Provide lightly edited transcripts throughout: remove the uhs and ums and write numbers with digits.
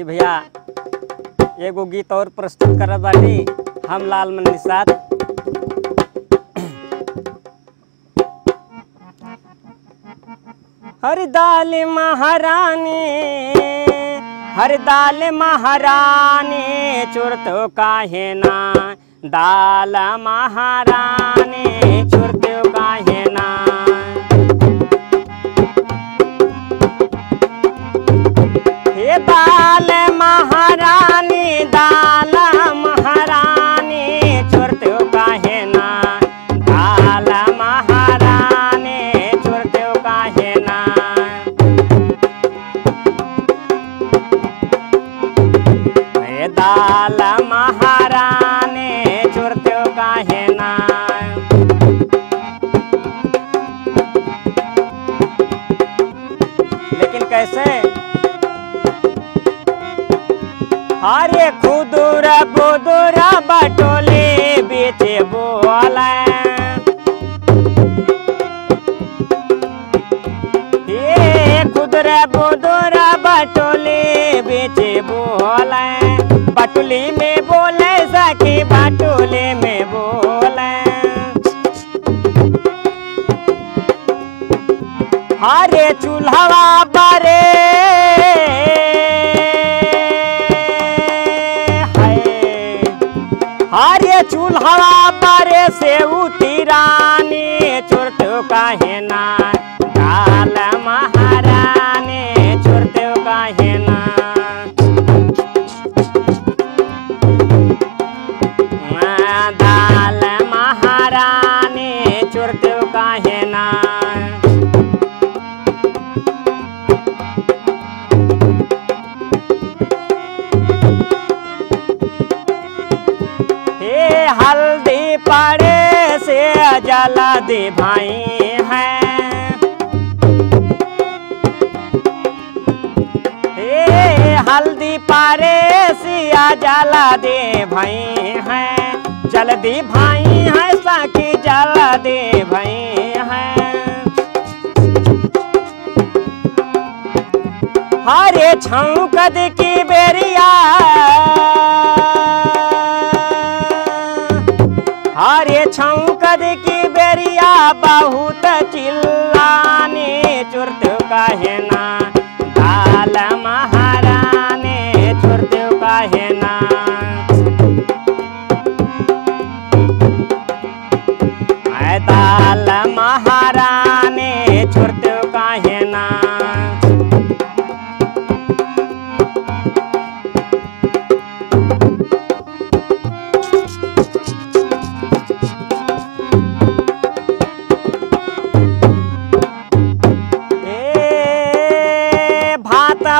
कि भैया एगो गीत और प्रस्तुत करत बाटी हम लाल मन निषाद। हर दाल महारानी हर दाल महारानी चुरतो काहे ना दाल महारानी चुरतो काहे ना। हे दाल महारानी दाल महारानी चुरतो काहे ना दाल महारानी चुरतो काहे ना। हे दाल महारानी चुरतो काहे ना। लेकिन कैसे? अरे खुदुरा बुदुरा बटोले बेचे बोला ये खुदरा बुदुरा बटोले बेचे बोला बटोली में बोले सके बटोले में बोले। अरे चूल्हा बारे अरे चूल्हा बारे से उठी रानी चुरतो काहे ना दाल महारानी चुरतो काहे ना। दाल महारानी चुरतो काहे ना। हल्दी पड़े से जला दे भाई हैं हल्दी पड़े से जला दे भाई हैं जल्दी भाई हैं साकी जला दे भाई हैं। हरे छौकद की बेरिया हरे छौकद की बेरिया बहुत चिल्लाने चुरतो काहे ना दाल महारानी चुरतो काहे ना। दाल महारानी चुरतो काहे ना।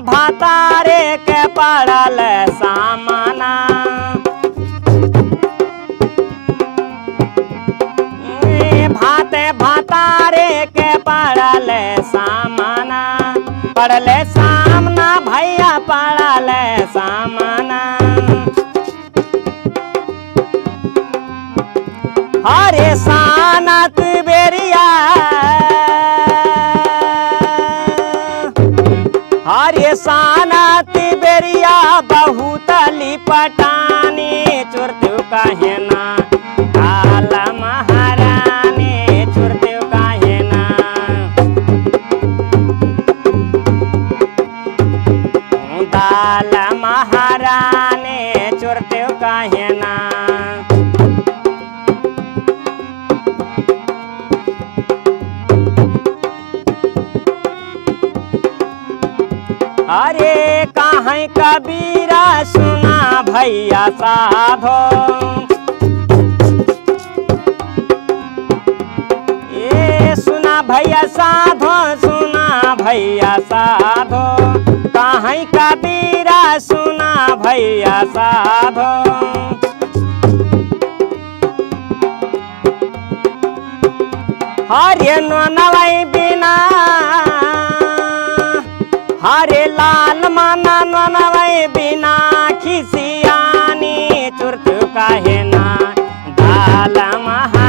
भातारे के पड़ल सामना भातारे के पड़ल सामना पड़ल सामना भैया पड़ल सामना। हरे सानत बेरिया हरे सानत बेरिया बहुत लिपटानी चुरतो काहे ना दाल महारानी चुरतो काहे ना। दाल महारानी चुरतो काहे ना। अरे कहाँ कबीरा सुना भैया साधो ये सुना भैया साधो सुना भैया साधो कहाँ कबीरा सुना भैया साधो। हरे नवई बिना हरे लाल माना नवई बिना खिसियानी चुरतो काहे ना दाल महा